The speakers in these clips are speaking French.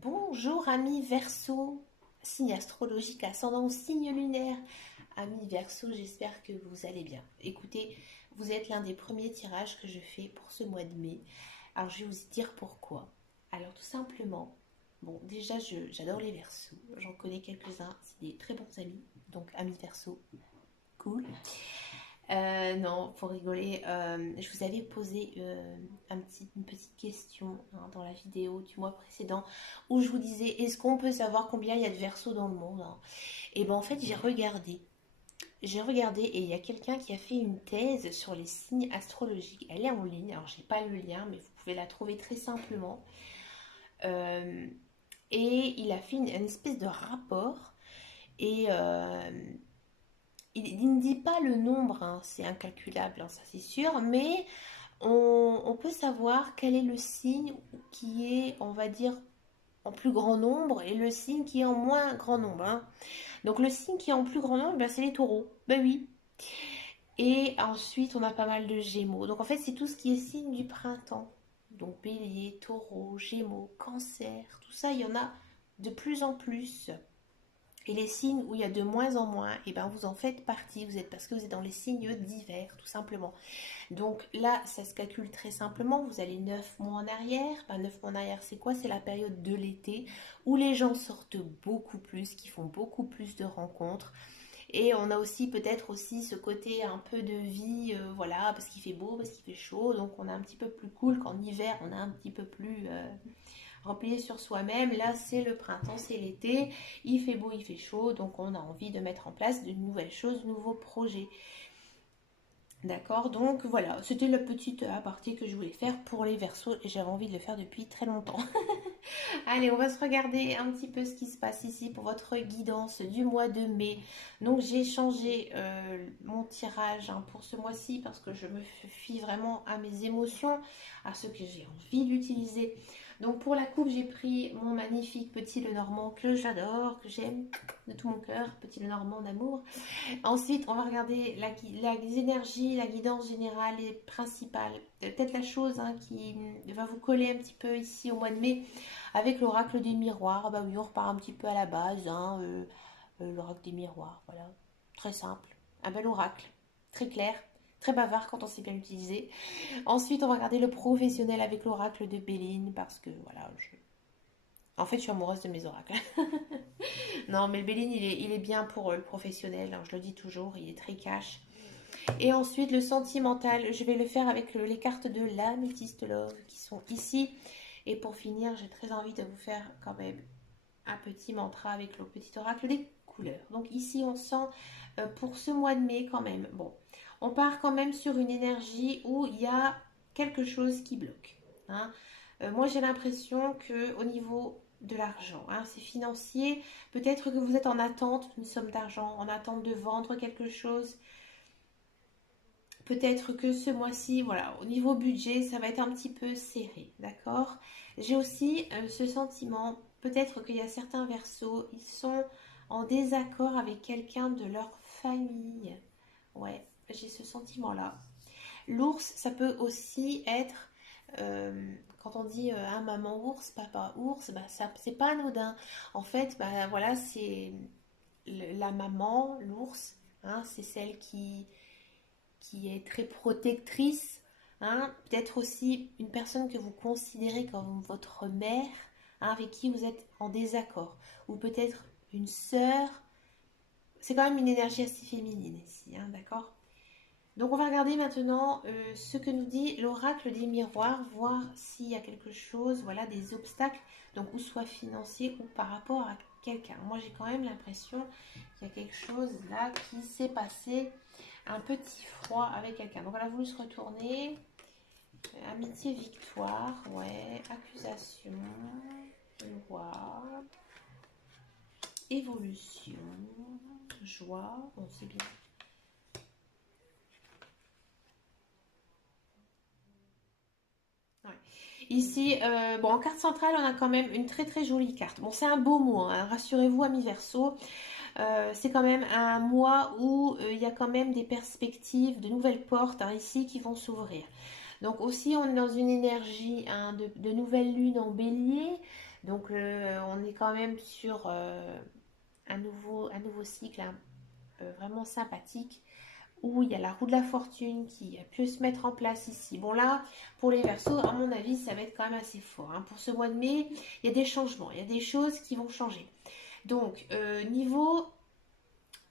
Bonjour amis Verseau, signe astrologique ascendant signe lunaire. Amis Verseau, j'espère que vous allez bien. Écoutez, vous êtes l'un des premiers tirages que je fais pour ce mois de mai. Alors je vais vous dire pourquoi. Alors tout simplement, bon déjà j'adore les Verseaux, j'en connais quelques-uns, c'est des très bons amis, donc amis Verseau, cool. Non, pour rigoler, je vous avais posé une petite question hein, dans la vidéo du mois précédent où je vous disais est-ce qu'on peut savoir combien il y a de Verseaux dans le monde hein. Et ben en fait j'ai regardé et il y a quelqu'un qui a fait une thèse sur les signes astrologiques. Elle est en ligne, alors j'ai pas le lien mais vous pouvez la trouver très simplement. Euh, et il a fait une espèce de rapport et il ne dit pas le nombre, hein, c'est incalculable, hein, ça c'est sûr, mais on peut savoir quel est le signe qui est, on va dire, en plus grand nombre et le signe qui est en moins grand nombre, hein. Donc le signe qui est en plus grand nombre, ben, c'est les taureaux. Ben oui. Et ensuite, on a pas mal de gémeaux. Donc en fait, c'est tout ce qui est signe du printemps. Donc bélier, taureau, gémeaux, cancer, tout ça, il y en a de plus en plus. Et les signes où il y a de moins en moins, et ben vous en faites partie, vous êtes parce que vous êtes dans les signes d'hiver, tout simplement. Donc là, ça se calcule très simplement. Vous allez 9 mois en arrière. Ben, 9 mois en arrière, c'est quoi? C'est la période de l'été où les gens sortent beaucoup plus, qui font beaucoup plus de rencontres. Et on a aussi peut-être aussi ce côté un peu de vie, voilà, parce qu'il fait beau, parce qu'il fait chaud. Donc on est un petit peu plus cool qu'en hiver, on est un petit peu plus replié sur soi-même. Là, c'est le printemps, c'est l'été. Il fait beau, il fait chaud. Donc on a envie de mettre en place de nouvelles choses, de nouveaux projets. D'accord, donc voilà, c'était la petite aparté que je voulais faire pour les Verseaux et j'avais envie de le faire depuis très longtemps. Allez, on va se regarder un petit peu ce qui se passe ici pour votre guidance du mois de mai. Donc j'ai changé mon tirage hein, pour ce mois-ci parce que je me fie vraiment à mes émotions, à ce que j'ai envie d'utiliser. Donc pour la coupe, j'ai pris mon magnifique petit Lenormand que j'adore, que j'aime de tout mon cœur, petit Lenormand d'amour. Ensuite, on va regarder les énergies, la guidance générale et principale. Peut-être la chose hein, qui va vous coller un petit peu ici au mois de mai avec l'oracle des miroirs. Bah oui, on repart un petit peu à la base. Hein, l'oracle des miroirs, voilà. Très simple. Un bel oracle. Très clair. Très bavard quand on sait bien l'utiliser. Ensuite, on va regarder le professionnel avec l'oracle de Béline parce que voilà, en fait, je suis amoureuse de mes oracles. Non, mais le Béline, il est bien pour le professionnel, hein, je le dis toujours, il est très cash. Et ensuite, le sentimental, je vais le faire avec les cartes de l'Amethyst Love qui sont ici. Et pour finir, j'ai très envie de vous faire quand même un petit mantra avec le petit oracle des couleurs. Donc ici, on sent pour ce mois de mai quand même. Bon, on part quand même sur une énergie où il y a quelque chose qui bloque, hein. Moi, j'ai l'impression que au niveau de l'argent, hein, c'est financier. Peut-être que vous êtes en attente d'une somme d'argent, en attente de vendre quelque chose. Peut-être que ce mois-ci, voilà, au niveau budget, ça va être un petit peu serré, d'accord? J'ai aussi ce sentiment, peut-être qu'il y a certains versos, ils sont en désaccord avec quelqu'un de leur famille. Ouais, j'ai ce sentiment-là. L'ours, ça peut aussi être, quand on dit un maman ours, papa ours, bah, ça, c'est pas anodin. En fait, bah, voilà, c'est la maman, l'ours, hein, c'est celle qui est très protectrice, hein, peut-être aussi une personne que vous considérez comme votre mère, hein, avec qui vous êtes en désaccord, ou peut-être une sœur. C'est quand même une énergie assez féminine ici, hein, d'accord? Donc on va regarder maintenant ce que nous dit l'oracle des miroirs, voir s'il y a quelque chose, voilà, des obstacles, donc ou soit financiers ou par rapport à quelqu'un. Moi j'ai quand même l'impression qu'il y a quelque chose là qui s'est passé, un petit froid avec quelqu'un. Donc on a voulu se retourner, amitié, victoire, ouais, accusation, loi, évolution, joie, bon c'est bien. Ouais. Ici, bon, en carte centrale, on a quand même une très très jolie carte. Bon, c'est un beau mois, hein, rassurez-vous, amis Verseau. C'est quand même un mois où il y a quand même des perspectives, de nouvelles portes hein, ici qui vont s'ouvrir. Donc aussi, on est dans une énergie hein, de nouvelle lune en bélier. Donc on est quand même sur un nouveau cycle, hein, vraiment sympathique, où il y a la roue de la fortune qui peut se mettre en place ici. Bon là, pour les Verseaux, à mon avis, ça va être quand même assez fort, hein. Pour ce mois de mai, il y a des changements, il y a des choses qui vont changer. Donc,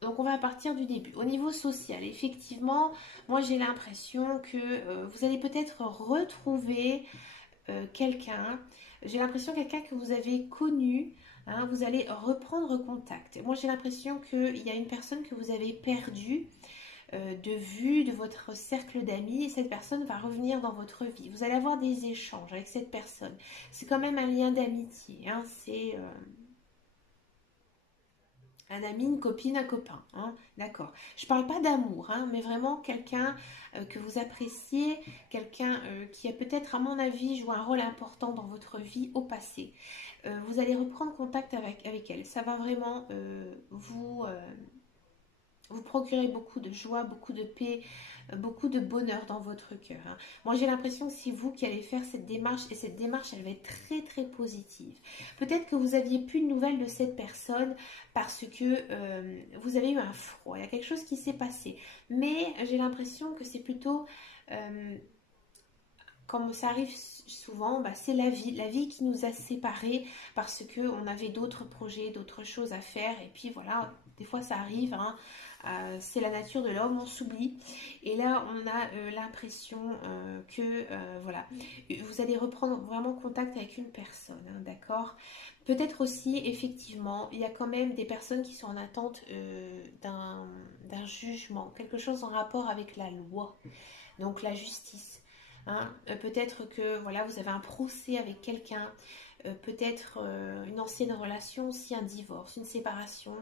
donc on va partir du début. Au niveau social, effectivement, moi j'ai l'impression que vous allez peut-être retrouver quelqu'un. J'ai l'impression quelqu'un que vous avez connu, hein, vous allez reprendre contact. Moi j'ai l'impression qu'il y a une personne que vous avez perdue de vue de votre cercle d'amis et cette personne va revenir dans votre vie. Vous allez avoir des échanges avec cette personne. C'est quand même un lien d'amitié, hein, c'est un ami, une copine, un copain, hein, d'accord. Je parle pas d'amour, hein, mais vraiment quelqu'un que vous appréciez, quelqu'un qui a peut-être, à mon avis, joué un rôle important dans votre vie au passé. Vous allez reprendre contact avec elle. Ça va vraiment vous procurer beaucoup de joie, beaucoup de paix, beaucoup de bonheur dans votre cœur, hein. Moi, j'ai l'impression que c'est vous qui allez faire cette démarche et cette démarche, elle va être très très positive. Peut-être que vous aviez plus de nouvelles de cette personne parce que vous avez eu un froid, il y a quelque chose qui s'est passé. Mais j'ai l'impression que c'est plutôt comme ça arrive souvent, bah, c'est la vie qui nous a séparés parce que on avait d'autres projets, d'autres choses à faire. Et puis voilà, des fois ça arrive, hein, c'est la nature de l'homme, on s'oublie. Et là, on a l'impression que voilà, vous allez reprendre vraiment contact avec une personne, hein, d'accord. Peut-être aussi, effectivement, il y a quand même des personnes qui sont en attente d'un jugement, quelque chose en rapport avec la loi, donc la justice. Hein. Peut-être que voilà, vous avez un procès avec quelqu'un, peut-être une ancienne relation, aussi un divorce, une séparation.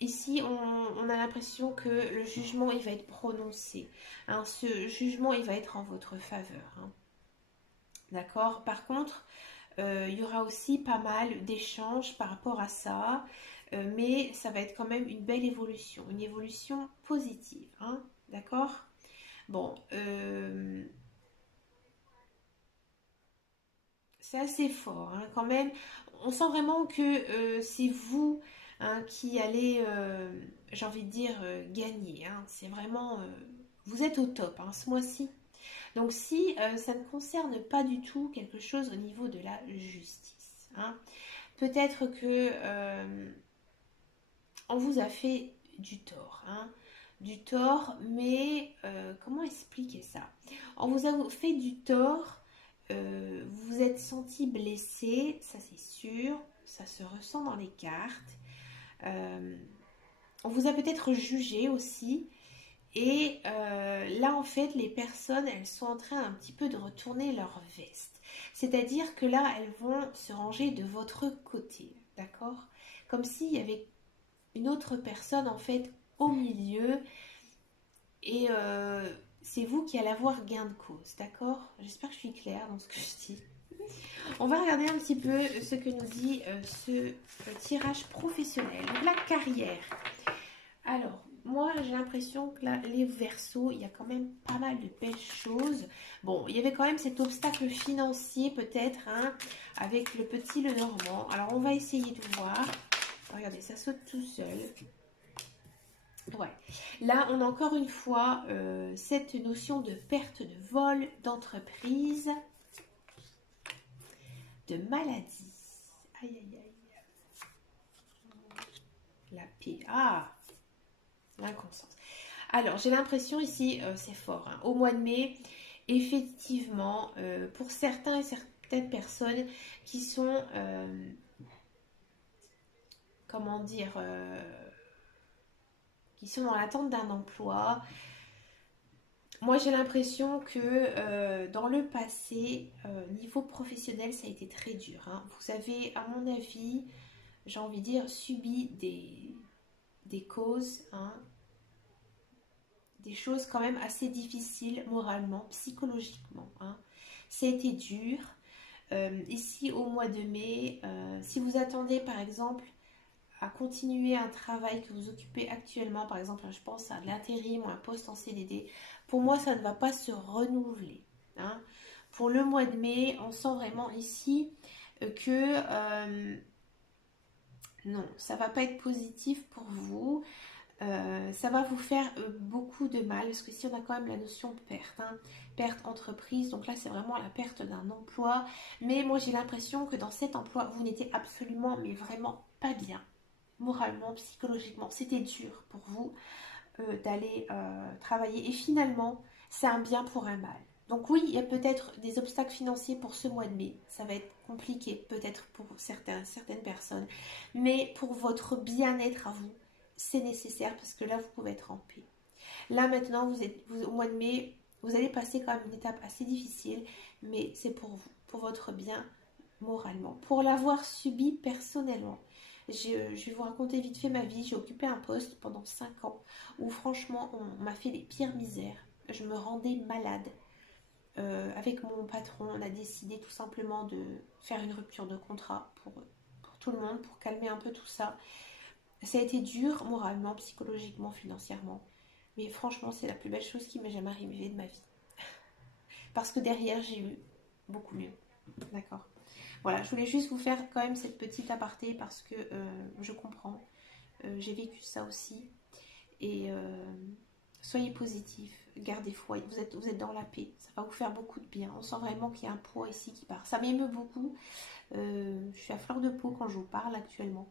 Ici, on a l'impression que le jugement, il va être prononcé, hein. Ce jugement, il va être en votre faveur, hein. D'accord. Par contre, il y aura aussi pas mal d'échanges par rapport à ça, mais ça va être quand même une évolution positive, hein. D'accord. Bon, c'est assez fort, hein, quand même. On sent vraiment que c'est vous, hein, qui allez, j'ai envie de dire, gagner, hein. C'est vraiment, vous êtes au top, hein, ce mois-ci. Donc si ça ne concerne pas du tout quelque chose au niveau de la justice, hein, peut-être que on vous a fait du tort, hein, du tort, mais comment expliquer ça? On vous a fait du tort, vous vous êtes senti blessé, ça c'est sûr, ça se ressent dans les cartes. Euh, on vous a peut-être jugé aussi. Et là, en fait, les personnes, elles sont en train un petit peu de retourner leur veste. C'est-à-dire que là, elles vont se ranger de votre côté, d'accord? Comme s'il y avait une autre personne, en fait, au milieu. Et c'est vous qui allez avoir gain de cause, d'accord? J'espère que je suis claire dans ce que je dis. On va regarder un petit peu ce que nous dit ce tirage professionnel. Donc la carrière. Alors, moi j'ai l'impression que là, les Verseaux, il y a quand même pas mal de belles choses. Bon, il y avait quand même cet obstacle financier peut-être, hein, avec le petit Lenormand. Alors on va essayer de voir. Regardez, ça saute tout seul. Ouais. Là, on a encore une fois cette notion de perte de vol, d'entreprise, de maladie. Aïe, aïe, aïe. La paix. Ah, l'inconscience. Alors, j'ai l'impression ici, c'est fort, hein, au mois de mai, effectivement, pour certains et certaines personnes qui sont, comment dire, qui sont dans l'attente d'un emploi. Moi, j'ai l'impression que dans le passé, niveau professionnel, ça a été très dur, hein. Vous avez, à mon avis, j'ai envie de dire, subi des causes, hein, des choses quand même assez difficiles moralement, psychologiquement, hein. C'était dur. Ici, au mois de mai, si vous attendez par exemple à continuer un travail que vous occupez actuellement, par exemple, je pense à de l'intérim ou un poste en CDD, pour moi, ça ne va pas se renouveler, hein. Pour le mois de mai, on sent vraiment ici que non, ça va pas être positif pour vous. Ça va vous faire beaucoup de mal, parce que si on a quand même la notion de perte, hein, perte entreprise, donc là c'est vraiment la perte d'un emploi, mais moi j'ai l'impression que dans cet emploi, vous n'étiez absolument, mais vraiment pas bien, moralement, psychologiquement, c'était dur pour vous d'aller travailler, et finalement c'est un bien pour un mal. Donc oui, il y a peut-être des obstacles financiers pour ce mois de mai, ça va être compliqué peut-être pour certaines personnes, mais pour votre bien-être à vous, c'est nécessaire parce que là, vous pouvez être en paix. Là, maintenant, au mois de mai, vous allez passer quand même une étape assez difficile, mais c'est pour vous, pour votre bien moralement, pour l'avoir subi personnellement. Je vais vous raconter vite fait ma vie. J'ai occupé un poste pendant 5 ans où franchement, on m'a fait les pires misères. Je me rendais malade. Avec mon patron, on a décidé tout simplement de faire une rupture de contrat pour tout le monde, pour calmer un peu tout ça. Ça a été dur moralement, psychologiquement, financièrement. Mais franchement, c'est la plus belle chose qui m'est jamais arrivée de ma vie. Parce que derrière, j'ai eu beaucoup mieux. D'accord. Voilà, je voulais juste vous faire quand même cette petite aparté parce que je comprends. J'ai vécu ça aussi. Et soyez positifs, gardez foi. Vous êtes dans la paix. Ça va vous faire beaucoup de bien. On sent vraiment qu'il y a un poids ici qui part. Ça m'émeut beaucoup. Je suis à fleur de peau quand je vous parle actuellement.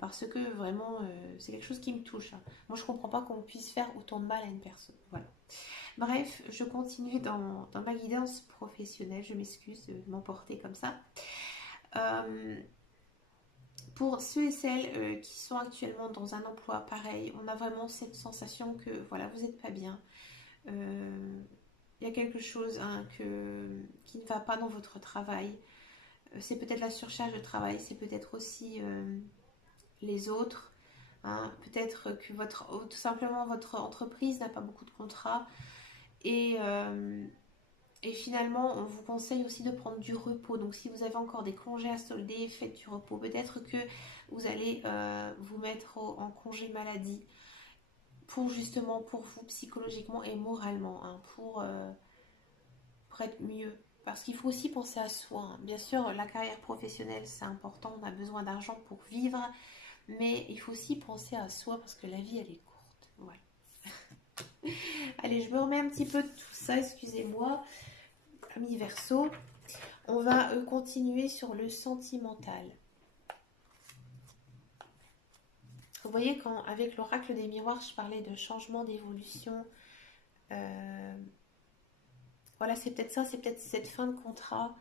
Parce que vraiment, c'est quelque chose qui me touche, hein. Moi, je ne comprends pas qu'on puisse faire autant de mal à une personne. Voilà. Bref, je continue dans ma guidance professionnelle. Je m'excuse de m'emporter comme ça. Euh, pour ceux et celles qui sont actuellement dans un emploi pareil, on a vraiment cette sensation que voilà, vous n'êtes pas bien. Il y a quelque chose, hein, qui ne va pas dans votre travail. C'est peut-être la surcharge de travail, c'est peut-être aussi les autres. Hein. Peut-être que tout simplement votre entreprise n'a pas beaucoup de contrats et finalement on vous conseille aussi de prendre du repos. Donc si vous avez encore des congés à solder, faites du repos. Peut-être que vous allez vous mettre en congé maladie pour vous psychologiquement et moralement, hein, pour être mieux. Parce qu'il faut aussi penser à soi, hein. Bien sûr, la carrière professionnelle, c'est important, on a besoin d'argent pour vivre, mais il faut aussi penser à soi parce que la vie, elle est courte. Voilà. Allez, je me remets un petit peu de tout ça, excusez-moi, amis Verseau. On va continuer sur le sentimental. Vous voyez, quand avec l'oracle des miroirs, je parlais de changement, d'évolution. Voilà, c'est peut-être ça, c'est peut-être cette fin de contrat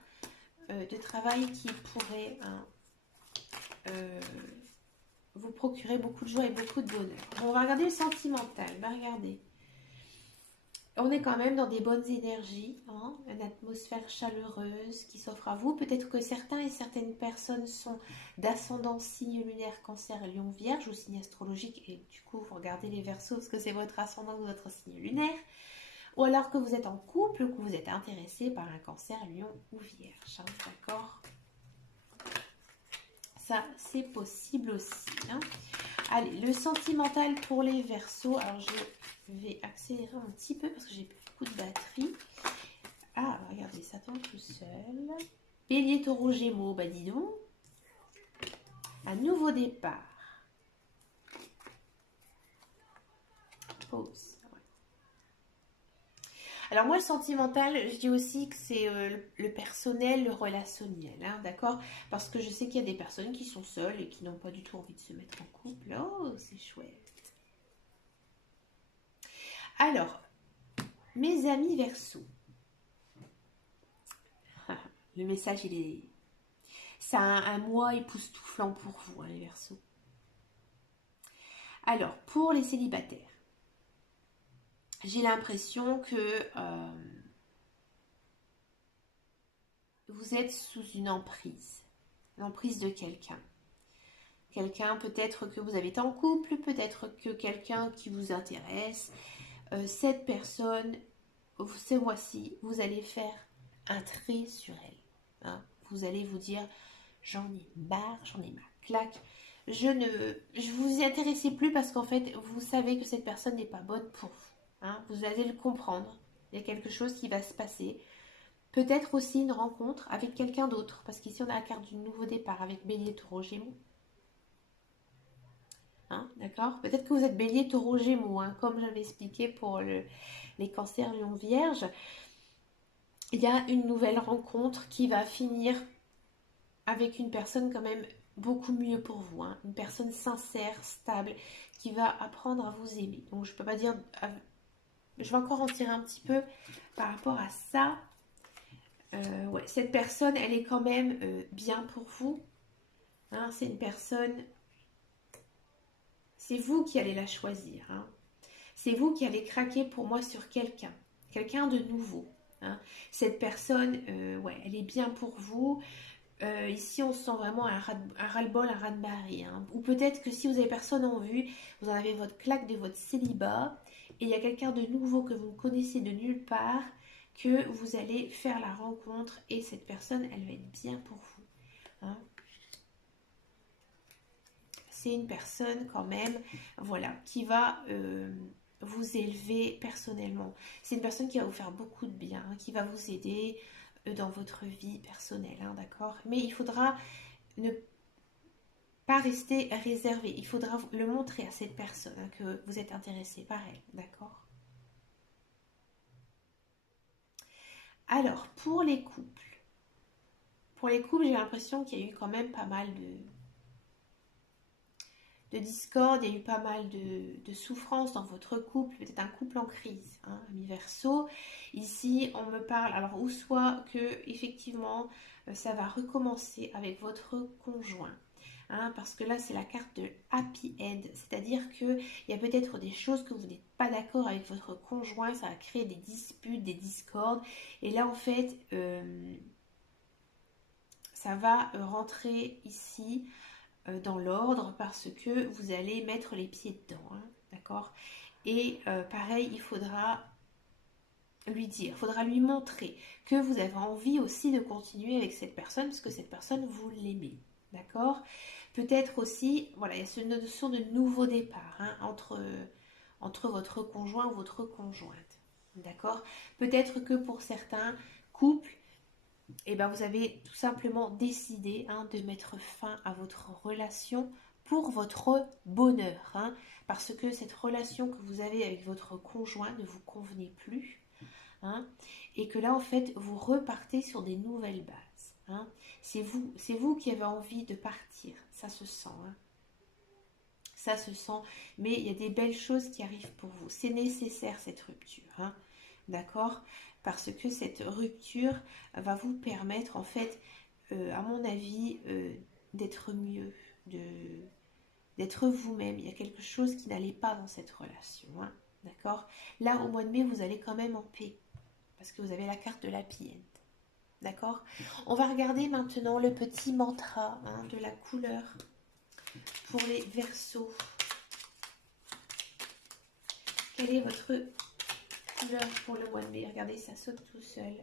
de travail qui pourrait, hein, euh, vous procurer beaucoup de joie et beaucoup de bonheur. Bon, on va regarder le sentimental. Regardez. On est quand même dans des bonnes énergies, hein, une atmosphère chaleureuse qui s'offre à vous. Peut-être que certains et certaines personnes sont d'ascendant signe lunaire, cancer, lion, vierge ou signe astrologique. Et du coup, vous regardez les Verseaux parce que c'est votre ascendant ou votre signe lunaire. Ou alors que vous êtes en couple ou que vous êtes intéressé par un cancer, lion ou vierge. Hein, d'accord ? Ça, c'est possible aussi. Hein. Allez, le sentimental pour les Verseaux. Alors, je vais accélérer un petit peu parce que j'ai plus beaucoup de batterie. Ah, regardez, ça tombe tout seul. Bélier, taureau, gémeaux, bah dis donc. Un nouveau départ. Pause. Alors moi, le sentimental, je dis aussi que c'est le personnel, le relationnel, hein, d'accord? Parce que je sais qu'il y a des personnes qui sont seules et qui n'ont pas du tout envie de se mettre en couple. Oh, c'est chouette. Alors, mes amis Verseaux. Le message, il est... C'est un mois époustouflant pour vous, hein, les Verseaux. Alors, pour les célibataires, j'ai l'impression que vous êtes sous une emprise de quelqu'un. Quelqu'un peut-être que vous avez été en couple, peut-être que quelqu'un qui vous intéresse. Cette personne, ce mois-ci, vous allez faire un trait sur elle. Hein. Vous allez vous dire, j'en ai marre claque. Je vous y intéressez plus parce qu'en fait, vous savez que cette personne n'est pas bonne pour vous. Hein. Vous allez le comprendre. Il y a quelque chose qui va se passer. Peut-être aussi une rencontre avec quelqu'un d'autre, parce qu'ici on a la carte du nouveau départ avec Bélier, Taureau, Gémeaux. Hein, d'accord? Peut-être que vous êtes Bélier, Taureau, Gémeaux, hein, comme j'avais expliqué pour les cancers, Lion, Vierge. Il y a une nouvelle rencontre qui va finir avec une personne quand même beaucoup mieux pour vous, hein, une personne sincère, stable, qui va apprendre à vous aimer. Donc je peux pas dire, je vais encore en tirer un petit peu par rapport à ça. Ouais, cette personne, elle est quand même bien pour vous. Hein, c'est une personne, c'est vous qui allez la choisir. Hein. C'est vous qui allez craquer pour moi sur quelqu'un, quelqu'un de nouveau. Hein. Cette personne, ouais, elle est bien pour vous. Ici, on sent vraiment un ras-le-bol, un raz-de-marée. Hein. Ou peut-être que si vous avez personne en vue, vous en avez votre claque de votre célibat, et il y a quelqu'un de nouveau que vous ne connaissez de nulle part, que vous allez faire la rencontre, et cette personne, elle va être bien pour vous. Hein. C'est une personne quand même, voilà, qui va vous élever personnellement. C'est une personne qui va vous faire beaucoup de bien, qui va vous aider dans votre vie personnelle, hein, d'accord? Mais il faudra ne pas rester réservé. Il faudra le montrer à cette personne, hein, que vous êtes intéressé par elle, d'accord? Alors, pour les couples, j'ai l'impression qu'il y a eu quand même pas mal de discorde, il y a eu pas mal de souffrance dans votre couple, peut-être un couple en crise, hein, ami Verseau. Ici, on me parle, alors ou soit que effectivement, ça va recommencer avec votre conjoint. Hein, parce que là, c'est la carte de happy end, c'est-à-dire qu'il y a peut-être des choses que vous n'êtes pas d'accord avec votre conjoint, ça va créer des disputes, des discordes, et là, en fait, ça va rentrer ici dans l'ordre parce que vous allez mettre les pieds dedans, hein, d'accord? Et pareil, il faudra lui dire, il faudra lui montrer que vous avez envie aussi de continuer avec cette personne parce que cette personne, vous l'aimez, d'accord? Peut-être aussi, voilà, il y a cette notion de nouveau départ, hein, entre votre conjoint ou votre conjointe, d'accord? Peut-être que pour certains couples, et ben vous avez tout simplement décidé, hein, de mettre fin à votre relation pour votre bonheur, hein, parce que cette relation que vous avez avec votre conjoint ne vous convenait plus, hein, et que là en fait vous repartez sur des nouvelles bases. Hein. C'est vous qui avez envie de partir, ça se sent. Hein. Ça se sent, mais il y a des belles choses qui arrivent pour vous. C'est nécessaire cette rupture, hein, d'accord? Parce que cette rupture va vous permettre, en fait, à mon avis, d'être mieux, d'être vous-même. Il y a quelque chose qui n'allait pas dans cette relation, hein, d'accord? Là, au mois de mai, vous allez quand même en paix, parce que vous avez la carte de l'happy end, d'accord? On va regarder maintenant le petit mantra, hein, de la couleur pour les Verseaux. Quelle est votre couleur pour le mois de mai? Regardez, ça saute tout seul.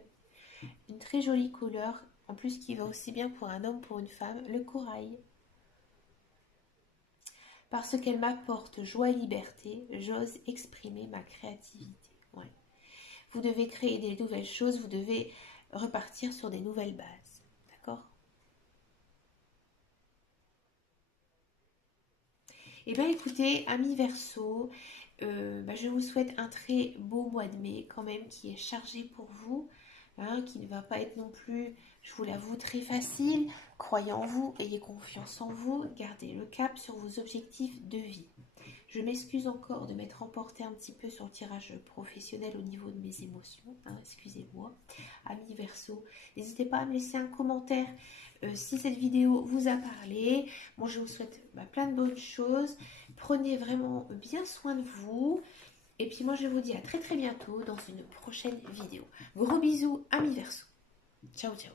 Une très jolie couleur, en plus qui va aussi bien pour un homme, pour une femme, le corail. Parce qu'elle m'apporte joie et liberté, j'ose exprimer ma créativité. Ouais. Vous devez créer des nouvelles choses, vous devez repartir sur des nouvelles bases. D'accord? Eh bien écoutez, amis Verseau, je vous souhaite un très beau mois de mai quand même qui est chargé pour vous, hein, qui ne va pas être non plus, je vous l'avoue, très facile. Croyez en vous, ayez confiance en vous, gardez le cap sur vos objectifs de vie. Je m'excuse encore de m'être emportée un petit peu sur le tirage professionnel au niveau de mes émotions, hein, excusez-moi. Amis Verseau, n'hésitez pas à me laisser un commentaire si cette vidéo vous a parlé. Moi, je vous souhaite plein de bonnes choses. Prenez vraiment bien soin de vous. Et puis moi, je vous dis à très très bientôt dans une prochaine vidéo. Gros bisous, amis Verseau. Ciao, ciao.